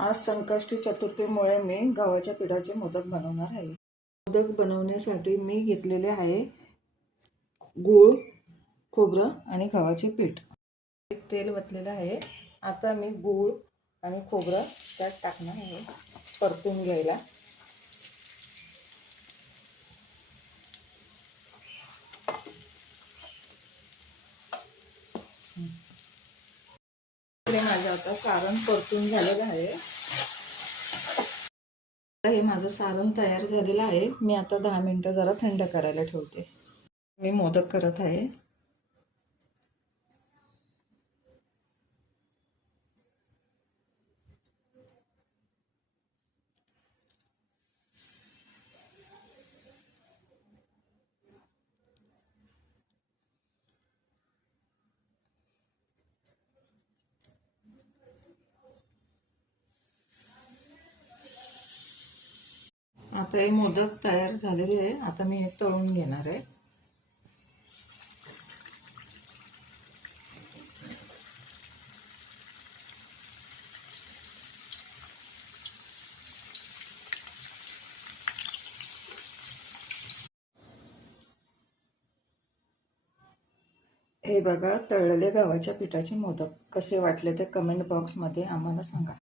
आज संकष्टी चतुर्थीमुळे मी गव्हाच्या पिठाचे मोदक बनवणार आहे। मोदक बनवण्यासाठी मी घेतलेले आहे गूळ, खोबरं आणि गव्हाचे पीठ। तेल वतलेलं आहे। आता मी गूळ आणि खोबरं त्यात टाकणार आहे परतून घ्यायला। माझं आता सारण परतून झालेलं आहे। हे माझं सारण तयार झालेलं आहे। मी आता 10 मिनिटं जरा थंड करायला ठेवते। मी मोदक करत आहे। आता हे मोदक तयार झालेले आहे। आता मी हे तळून घेणार आहे। हे बघा, तळलेले गव्हाच्या पिठाचे मोदक कसे वाटले ते कमेंट बॉक्समध्ये आम्हाला सांगा।